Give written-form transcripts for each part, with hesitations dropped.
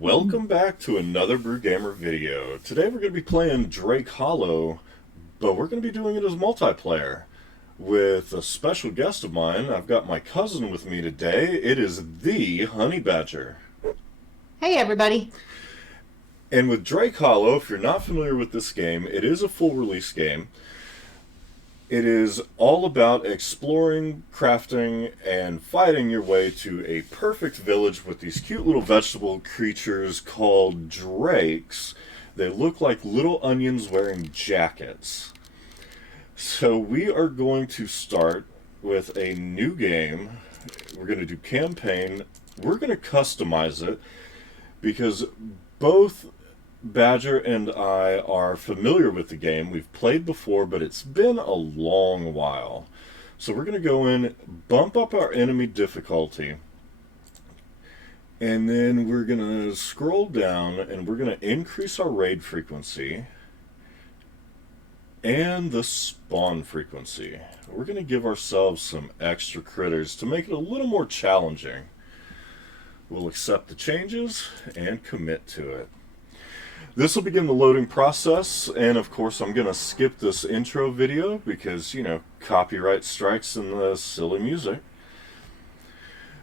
Welcome back to another Brew Gamer video. Today we're going to be playing Drake Hollow, but we're going to be doing it as multiplayer with a special guest of mine. I've got my cousin with me today. It is the Honey Badger. Hey everybody. And with Drake Hollow, if you're not familiar with this game, it is a full release game. It is all about exploring, crafting, and fighting your way to a perfect village with these cute little vegetable creatures called drakes. They look like little onions wearing jackets. So we are going to start with a new game. We're going to do campaign. We're going to customize it because both Badger and I are familiar with the game. We've played before, but it's been a long while. So we're going to go in, bump up our enemy difficulty, and then we're going to scroll down and we're going to increase our raid frequency and the spawn frequency. We're going to give ourselves some extra critters to make it a little more challenging. We'll accept the changes and commit to it. This will begin the loading process, and of course I'm going to skip this intro video because, copyright strikes and the silly music.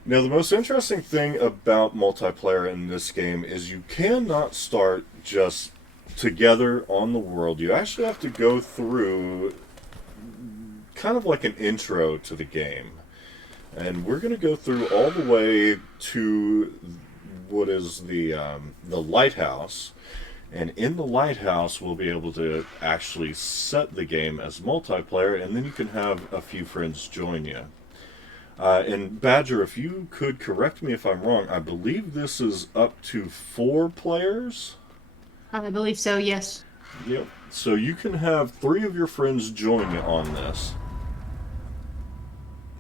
Now, the most interesting thing about multiplayer in this game is you cannot start just together on the world. You actually have to go through kind of like an intro to the game. And we're going to go through all the way to what is the lighthouse. And in the lighthouse, we'll be able to actually set the game as multiplayer, and then you can have a few friends join you. And Badger, if you could correct me if I'm wrong, I believe this is up to 4 players? I believe so, yes. Yep. So you can have 3 of your friends join you on this.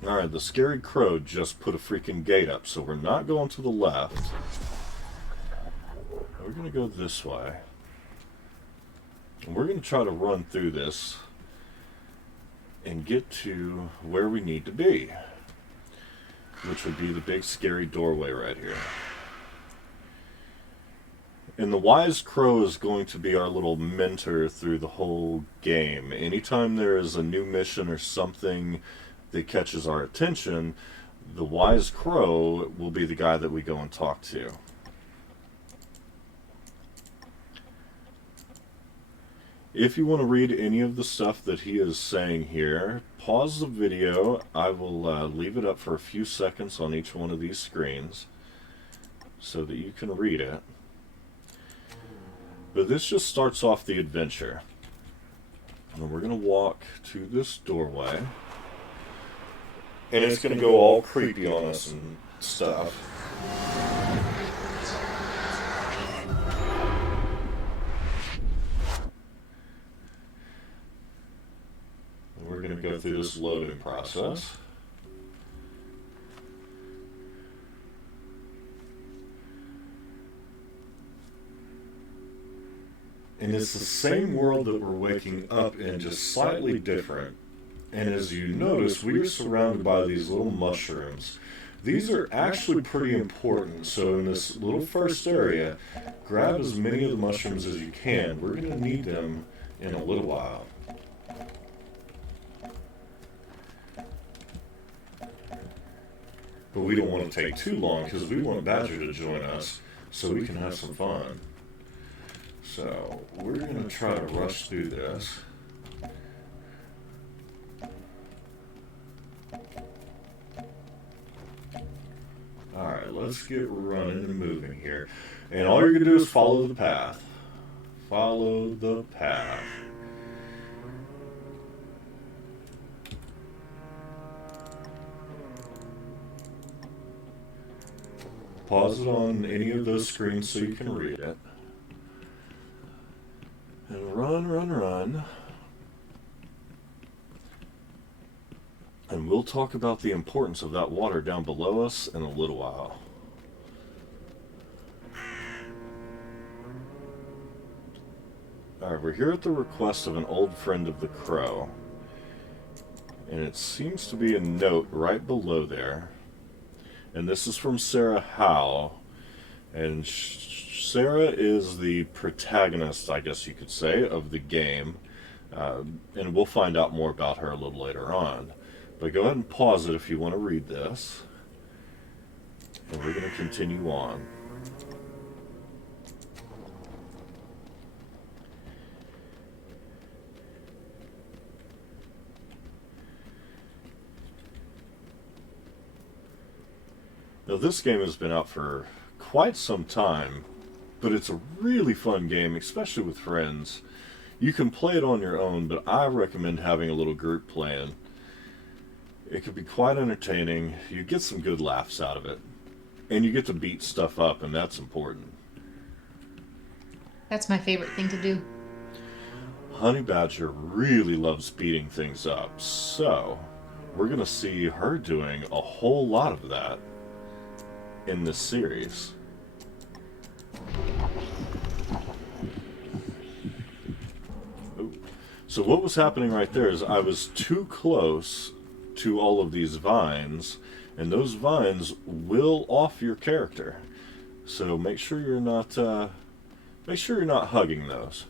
Alright, the scary crow just put a freaking gate up, so we're not going to the left. We're going to go this way. And we're going to try to run through this and get to where we need to be, which would be the big scary doorway right here. And the wise crow is going to be our little mentor through the whole game. Anytime there is a new mission or something that catches our attention, the wise crow will be the guy that we go and talk to. If you want to read any of the stuff that he is saying here, pause the video. I will leave it up for a few seconds on each one of these screens so that you can read it. But this just starts off the adventure. And we're going to walk to this doorway. And it's going to go all creepy on us and stuff. We're going to go through this loading process. And it's the same world that we're waking up in, just slightly different. And as you notice, we are surrounded by these little mushrooms. These are actually pretty important, so in this little first area, grab as many of the mushrooms as you can. We're going to need them in a little while. But we don't want to take too long because we want Badger to join us so we can have some fun. So we're going to try to rush through this. Alright, let's get running and moving here. And all you're going to do is follow the path. Follow the path. Pause it on any of those screens so you can read it. And run, run, run. And we'll talk about the importance of that water down below us in a little while. Alright, we're here at the request of an old friend of the crow. And it seems to be a note right below there. And this is from Sarah Howe. And Sarah is the protagonist, I guess you could say, of the game. And we'll find out more about her a little later on. But go ahead and pause it if you want to read this. And we're going to continue on. Now, this game has been out for quite some time, but it's a really fun game, especially with friends. You can play it on your own, but I recommend having a little group playing. It can be quite entertaining. You get some good laughs out of it. And you get to beat stuff up, and that's important. That's my favorite thing to do. Honey Badger really loves beating things up, so we're going to see her doing a whole lot of that in this series. So what was happening right there is I was too close to all of these vines, and those vines will off your character. So make sure you're not hugging those.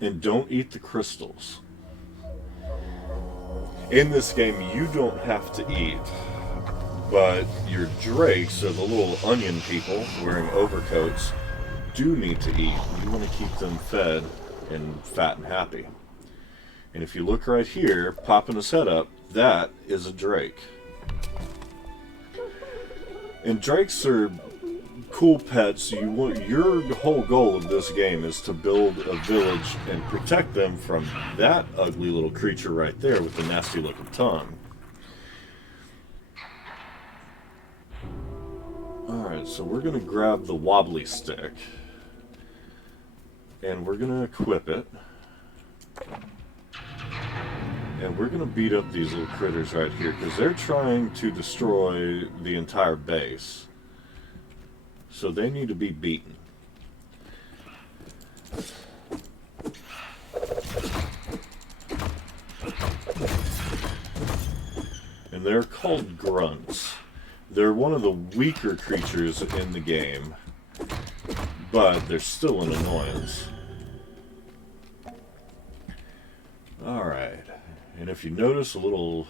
And don't eat the crystals. In this game, you don't have to eat, but your drakes, or the little onion people wearing overcoats, do need to eat. You want to keep them fed and fat and happy. And if you look right here, popping his head up, that is a drake. And drakes are cool pets. Your whole goal of this game is to build a village and protect them from that ugly little creature right there with the nasty looking tongue. Alright, so we're going to grab the wobbly stick and we're going to equip it. And we're going to beat up these little critters right here because they're trying to destroy the entire base. So they need to be beaten. And they're called grunts. They're one of the weaker creatures in the game, but they're still an annoyance. Alright, and if you notice, a little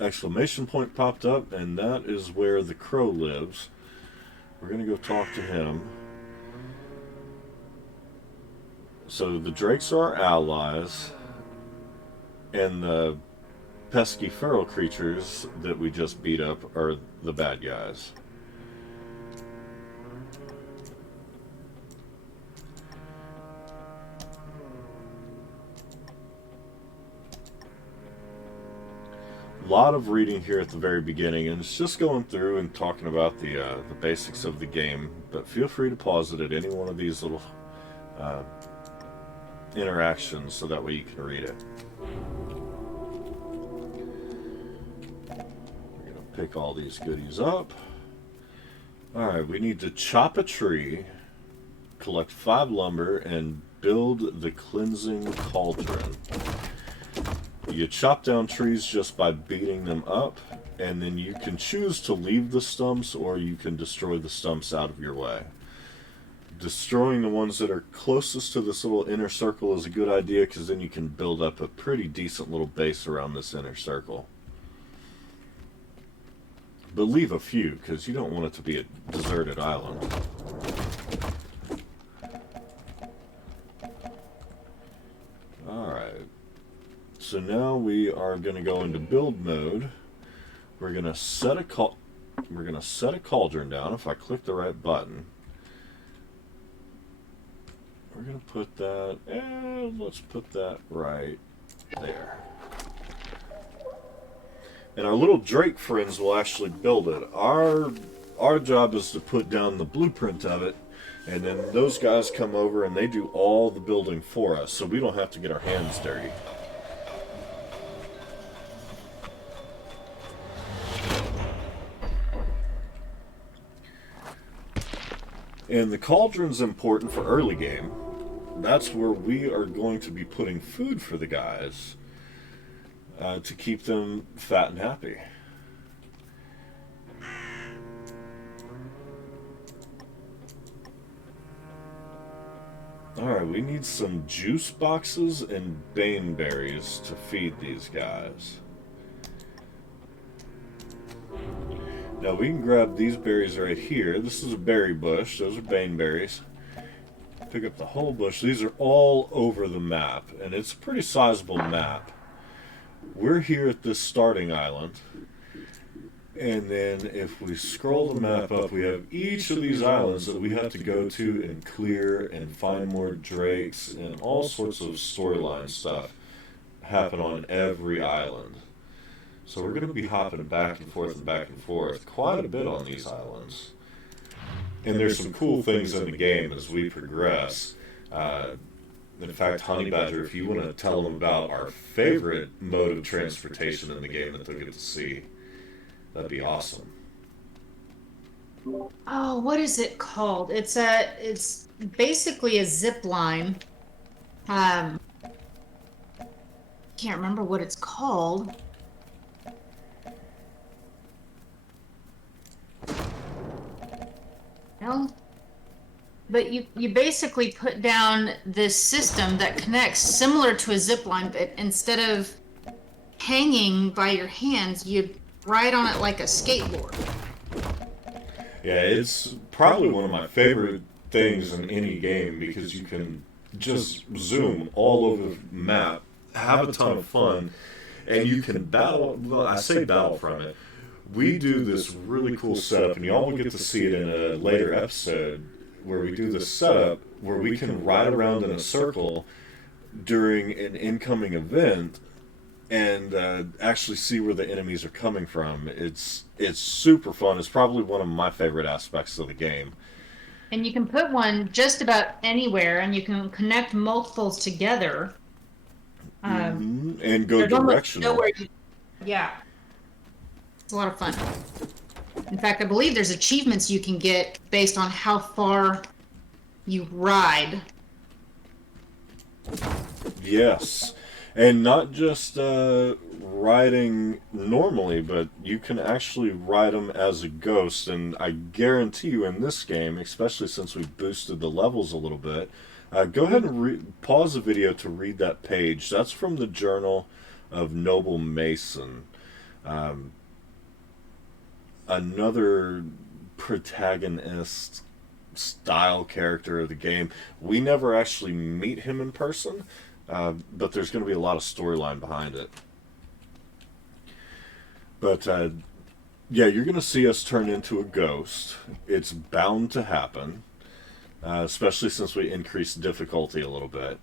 exclamation point popped up, and that is where the crow lives. We're going to go talk to him. So the drakes are our allies, and the pesky feral creatures that we just beat up are the bad guys. A lot of reading here at the very beginning, and it's just going through and talking about the basics of the game, but feel free to pause it at any one of these little interactions so that way you can read it. We're going to pick all these goodies up. Alright, we need to chop a tree, collect 5 lumber, and build the cleansing cauldron. You chop down trees just by beating them up, and then you can choose to leave the stumps or you can destroy the stumps out of your way. Destroying the ones that are closest to this little inner circle is a good idea because then you can build up a pretty decent little base around this inner circle. But leave a few because you don't want it to be a deserted island. Alright. So now we are going to go into build mode. We're going to set a cauldron down. If I click the right button, we're going to put that, let's put that right there. And our little drake friends will actually build it. Our job is to put down the blueprint of it, and then those guys come over and they do all the building for us, so we don't have to get our hands dirty. And the cauldron's important for early game. That's where we are going to be putting food for the guys. to keep them fat and happy. Alright, we need some juice boxes and bane berries to feed these guys. Now we can grab these berries right here. This is a berry bush. Those are bane berries. Pick up the whole bush. These are all over the map, and it's a pretty sizable map. We're here at this starting island, and then if we scroll the map up, we have each of these islands that we have to go to and clear and find more drakes, and all sorts of storyline stuff happen on every island. So we're going to be hopping back and forth quite a bit on these islands. And there's some cool things in the game as we progress. In fact, Honey Badger, if you want to tell them about our favorite mode of transportation in the game that they'll get to see, that'd be awesome. Oh, what is it called? It's basically a zip line. Can't remember what it's called. No. But you basically put down this system that connects similar to a zip line, but instead of hanging by your hands, you ride on it like a skateboard. Yeah, it's probably one of my favorite things in any game because you can just zoom all over the map, have a ton of fun, and you can battle. Well, I say battle from it. We do this really cool setup, and you all will get to see it in a later episode where we do this setup where we can ride around in a circle during an incoming event and actually see where the enemies are coming from. It's super fun. It's probably one of my favorite aspects of the game. And you can put one just about anywhere, and you can connect multiples together. And go There's almost directional. nowhere yeah. It's a lot of fun. In fact, I believe there's achievements you can get based on how far you ride. Yes. And not just riding normally, but you can actually ride them as a ghost. And I guarantee you in this game, especially since we boosted the levels a little bit, go ahead and pause the video to read that page. That's from the Journal of Noble Mason. Another protagonist style character of the game. We never actually meet him in person, but there's going to be a lot of storyline behind it. But yeah, you're going to see us turn into a ghost. It's bound to happen, especially since we increased difficulty a little bit.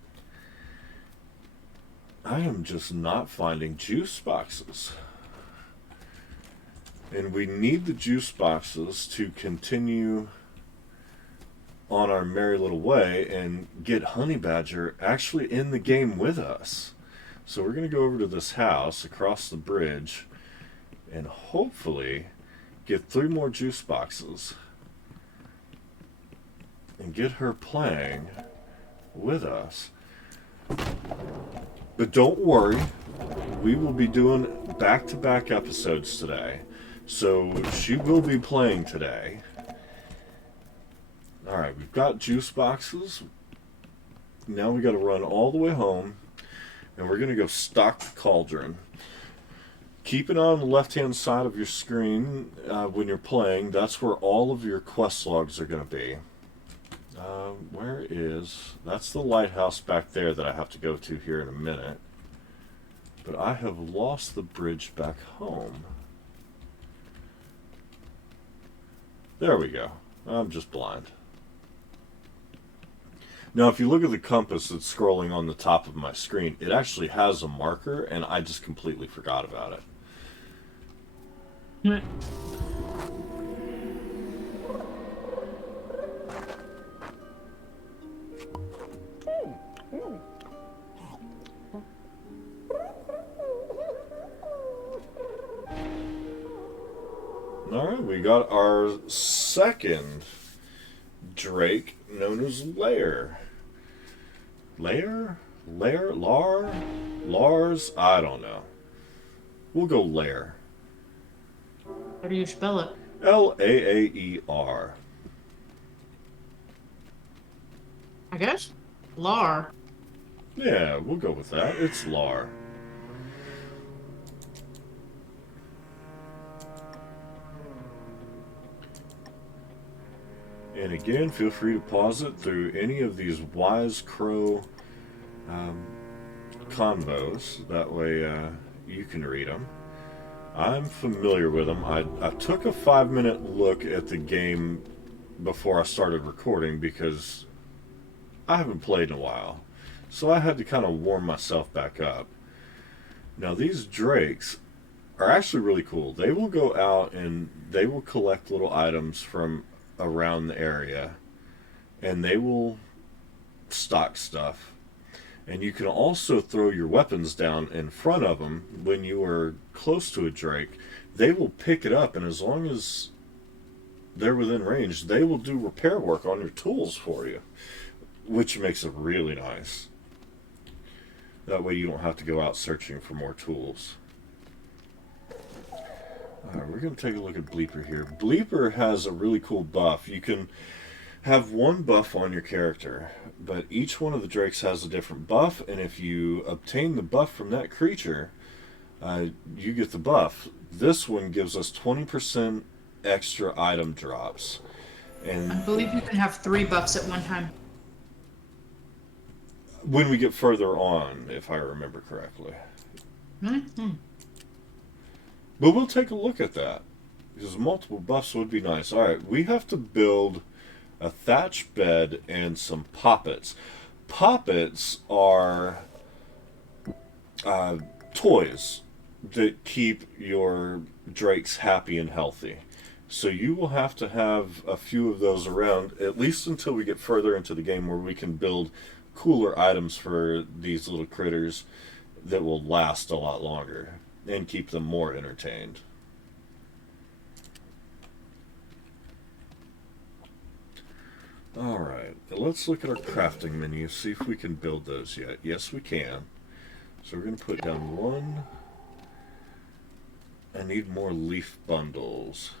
I am just not finding juice boxes. And we need the juice boxes to continue on our merry little way and get Honey Badger actually in the game with us. So we're going to go over to this house across the bridge and hopefully get 3 more juice boxes and get her playing with us. But don't worry, we will be doing back-to-back episodes today. So she will be playing today. Alright, we've got juice boxes. Now we got to run all the way home. And we're going to go stock the cauldron. Keep it on the left-hand side of your screen when you're playing. That's where all of your quest logs are going to be. Where is... That's the lighthouse back there that I have to go to here in a minute. But I have lost the bridge back home. There we go. I'm just blind. Now, if you look at the compass that's scrolling on the top of my screen, it actually has a marker, and I just completely forgot about it. Alright, we got our second drake known as Lair. Lair? Lair? Lars? I don't know. We'll go lair. How do you spell it? Laaer. I guess. Lar. Yeah, we'll go with that. It's lar. And again, feel free to pause it through any of these Wise Crow convos. That way you can read them. I'm familiar with them. I took a 5-minute look at the game before I started recording because I haven't played in a while. So I had to kind of warm myself back up. Now, these drakes are actually really cool. They will go out and they will collect little items from around the area, and they will stock stuff. And you can also throw your weapons down in front of them when you are close to a drake. They will pick it up, and as long as they're within range, they will do repair work on your tools for you, which makes it really nice. That way you don't have to go out searching for more tools. Alright, we're going to take a look at Bleeper here. Bleeper has a really cool buff. You can have one buff on your character, but each one of the drakes has a different buff, and if you obtain the buff from that creature, you get the buff. This one gives us 20% extra item drops. And I believe you can have 3 buffs at one time. when we get further on, if I remember correctly. Mm-hmm. But we'll take a look at that, because multiple buffs would be nice. Alright, we have to build a thatch bed and some poppets. Poppets are toys that keep your drakes happy and healthy. So you will have to have a few of those around, at least until we get further into the game where we can build cooler items for these little critters that will last a lot longer and keep them more entertained. Alright, let's look at our crafting menu, see if we can build those yet. Yes, we can. So we're going to put down 1. I need more leaf bundles.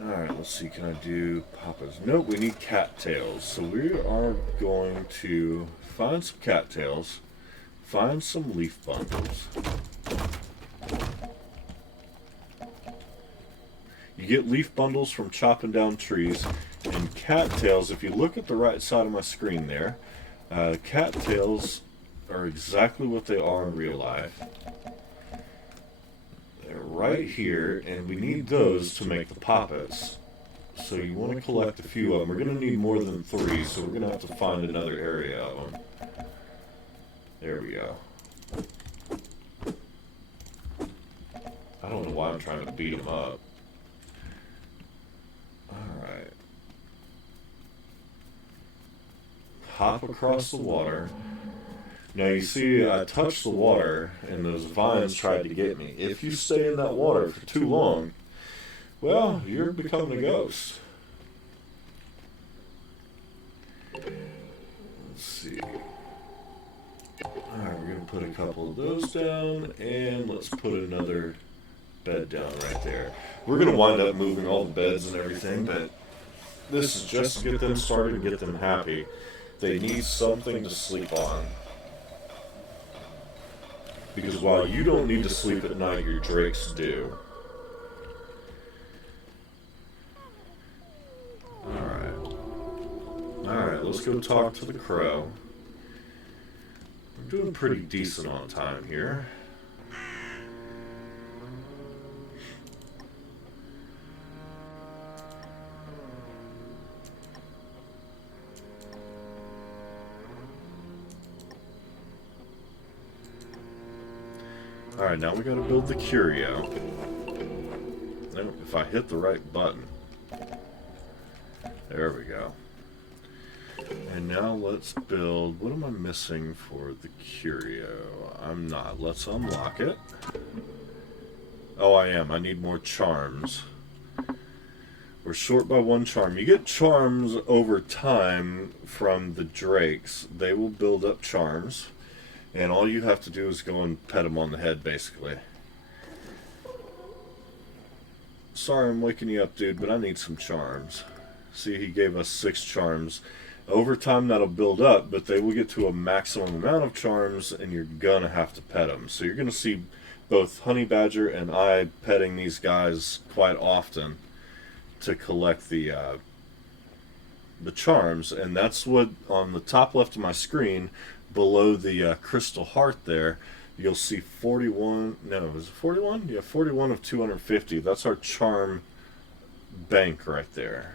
Alright, let's see, can I do papas? Nope, we need cattails. So we are going to find some cattails, find some leaf bundles. You get leaf bundles from chopping down trees, and cattails, if you look at the right side of my screen there, cattails are exactly what they are in real life. They're right here, and we need those to make the poppets. So you want to collect a few of them. We're going to need more than 3, so we're going to have to find another area of them. There we go. I don't know why I'm trying to beat them up. Alright. Hop across the water. Now you see I touched the water and those vines tried to get me. If you stay in that water for too long, well, you're becoming a ghost. Let's see. Alright, we're going to put a couple of those down, and let's put another bed down right there. We're going to wind up moving all the beds and everything, but this is just to get them started and get them happy. They need something to sleep on. Because while you don't need to sleep at night, your drakes do. Alright. Alright, let's go talk to the crow. I'm doing pretty decent on time here. Alright, now we gotta build the curio. No, if I hit the right button. There we go. And now let's build... What am I missing for the curio? I'm not. Let's unlock it. Oh, I am. I need more charms. We're short by 1 charm. You get charms over time from the drakes. They will build up charms. And all you have to do is go and pet him on the head, basically. Sorry I'm waking you up, dude, but I need some charms. See, he gave us 6 charms. Over time, that'll build up, but they will get to a maximum amount of charms, and you're gonna have to pet them. So you're gonna see both Honey Badger and I petting these guys quite often to collect the charms, and that's what on the top left of my screen, below the crystal heart there, you'll see 41. No, is it 41? Yeah, 41 of 250. That's our charm bank right there.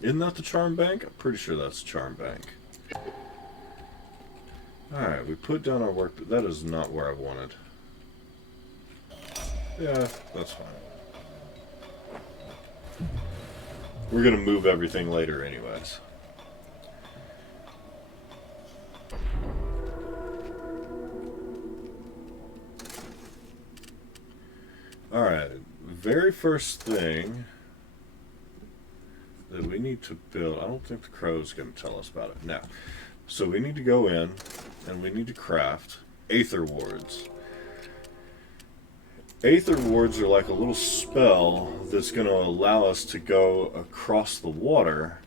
Isn't that the charm bank? I'm pretty sure that's the charm bank. Alright, we put down our work, but that is not where I wanted. Yeah, that's fine. We're gonna move everything later anyways. Alright, very first thing that we need to build, I don't think the crow's going to tell us about it. No. So we need to go in and we need to craft Aether Wards. Aether Wards are like a little spell that's going to allow us to go across the water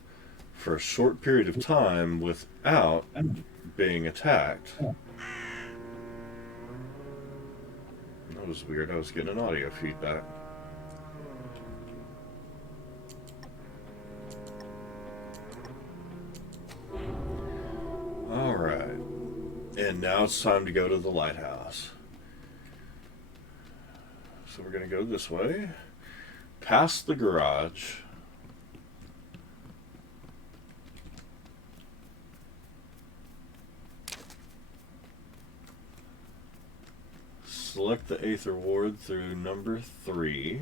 for a short period of time without being attacked. That was weird. I was getting an audio feedback. Alright. And now it's time to go to the lighthouse. So we're going to go this way. Past the garage. Select the Aether Ward through number 3.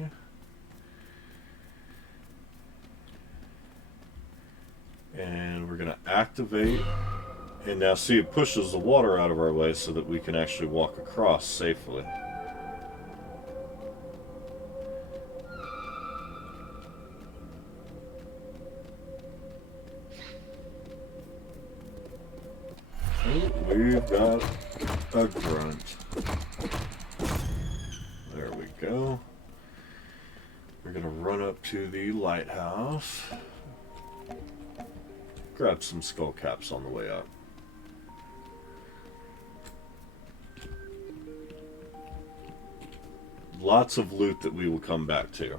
And we're going to activate. And now see, it pushes the water out of our way so that we can actually walk across safely. Oh, we've got a grunt. There we go. We're going to run up to the lighthouse. Grab some skull caps on the way up. Lots of loot that we will come back to.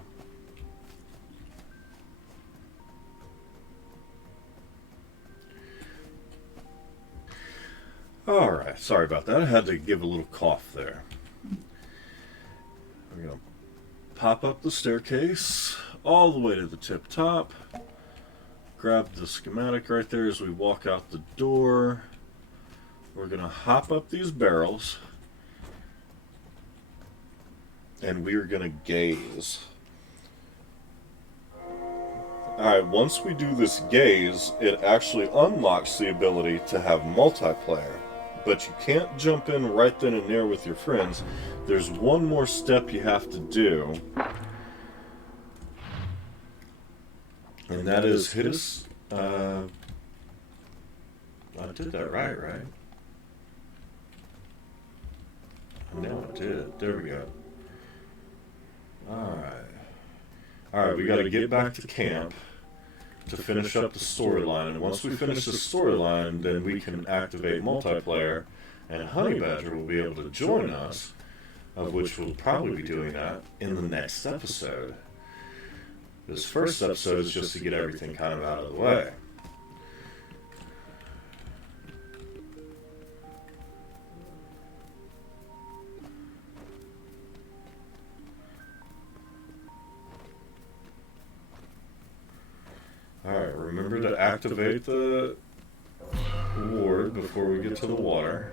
Alright, sorry about that. I had to give a little cough there. We're going to pop up the staircase all the way to the tip top. Grab the schematic right there as we walk out the door. We're going to hop up these barrels. And we are going to gaze. Alright, once we do this gaze, it actually unlocks the ability to have multiplayer. But you can't jump in right then and there with your friends. There's one more step you have to do. And that is hit us. I did that right? No, I did. There we go. Alright, we gotta get back to camp to finish up the storyline. And once we finish the storyline, then we can activate multiplayer, and Honey Badger will be able to join us, of which we'll probably be doing that in the next episode. This first episode is just to get everything kind of out of the way. Alright, remember to activate the ward before we get to the water.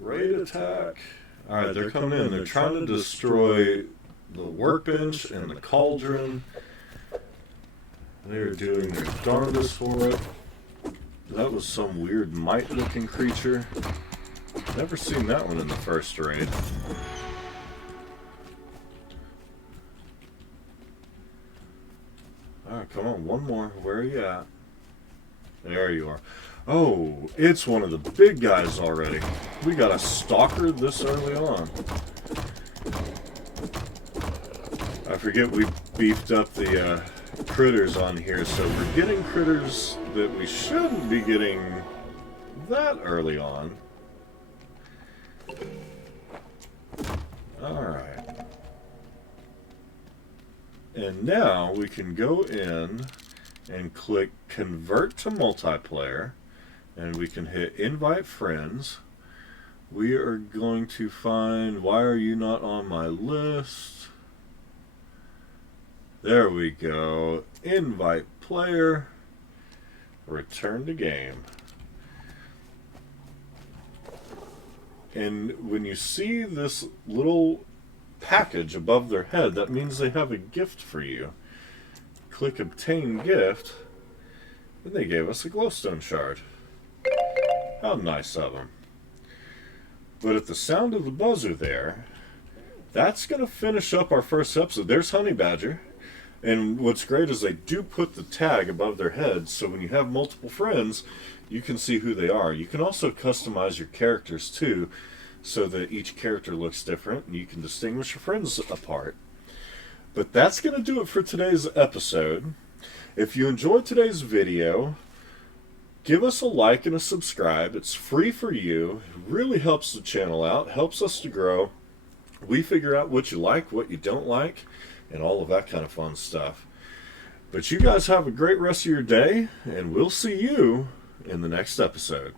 Raid attack. Alright, they're coming in. They're trying to destroy the workbench and the cauldron. They're doing their darndest for it. That was some weird mite-looking creature. Never seen that one in the first raid. Alright, come on, one more. Where are you at? There you are. Oh, it's one of the big guys already. We got a stalker this early on. I forget we beefed up the critters on here, so we're getting critters that we shouldn't be getting that early on. Alright. And now we can go in and click Convert to Multiplayer, and we can hit Invite Friends. We are going to find Why Are You Not On My List? There we go. Invite Player. Return to game. And when you see this little package above their head, that means they have a gift for you. Click Obtain Gift, and they gave us a glowstone shard. How nice of them. But at the sound of the buzzer there, that's going to finish up our first episode. There's Honey Badger. And what's great is they do put the tag above their heads, so when you have multiple friends, you can see who they are. You can also customize your characters too, so that each character looks different and you can distinguish your friends apart. But that's going to do it for today's episode. If you enjoyed today's video, give us a like and a subscribe. It's free for you. It really helps the channel out, helps us to grow. We figure out what you like, what you don't like, and all of that kind of fun stuff. But you guys have a great rest of your day, and we'll see you in the next episode.